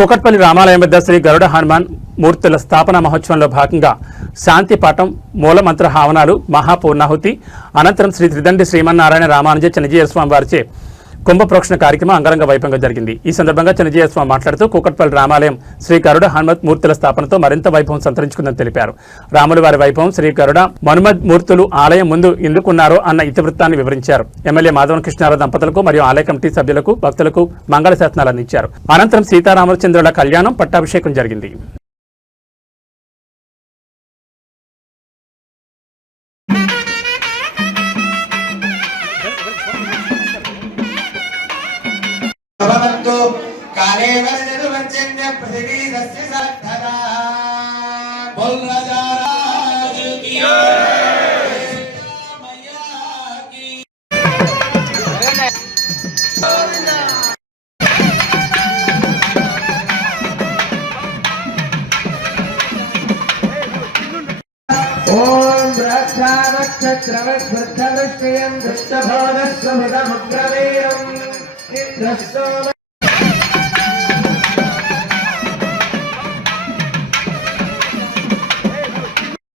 కూకట్పల్లి రామాలయం వద్ద శ్రీ గరుడ హనుమాన్ మూర్తుల స్థాపన మహోత్సవంలో భాగంగా శాంతి పాఠం, మూలమంత్ర హావనాలు, మహాపూర్ణాహుతి అనంతరం శ్రీ త్రిదండి శ్రీమన్నారాయణ రామానుజ చిన్నజీయ స్వామి వారిచే కుంభ ప్రోక్షణ కార్యక్రమం అంగరంగ వైభవంగా జరిగింది. ఈ సందర్భంగా చిన్నజీయ స్వామి మాట్లాడుతూ కూకట్పల్లి రామాలయం శ్రీ గరుడ హనుమత్ మూర్తుల స్థాపనతో మరింత వైభవం సంతరించుకుందని తెలిపారు. రాముల వారి వైభవం, శ్రీ గరుడ మనుమద్ మూర్తులు ఆలయం ముందు ఎందుకున్నారో అన్న ఇతివృత్తాన్ని వివరించారు. ఎమ్మెల్యే మాధవన్ కృష్ణారావు దంపతులకు మరియు ఆలయ కమిటీ సభ్యులకు, భక్తులకు మంగళ శాసనాలు అందించారు. అనంతరం సీతారామచంద్రుల కళ్యాణం, పట్టాభిషేకం జరిగింది. ओम ब्रह्मानक्षत्रवद्भृद्धदृष्टियं दृष्टभोगस्वमिदमुग्रवीरं निद्रस्तोम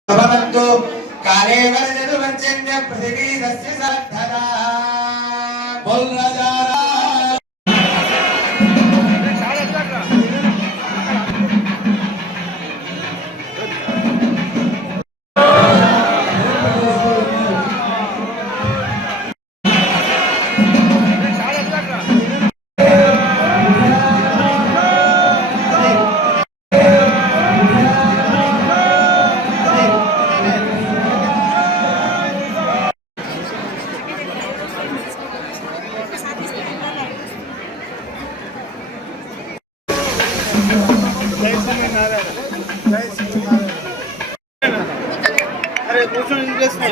भवन्तु काले वर्जतु वञ्चन्य पृथिवी तस्य साधना बोल राजा अरे पूछो इंग्लिश में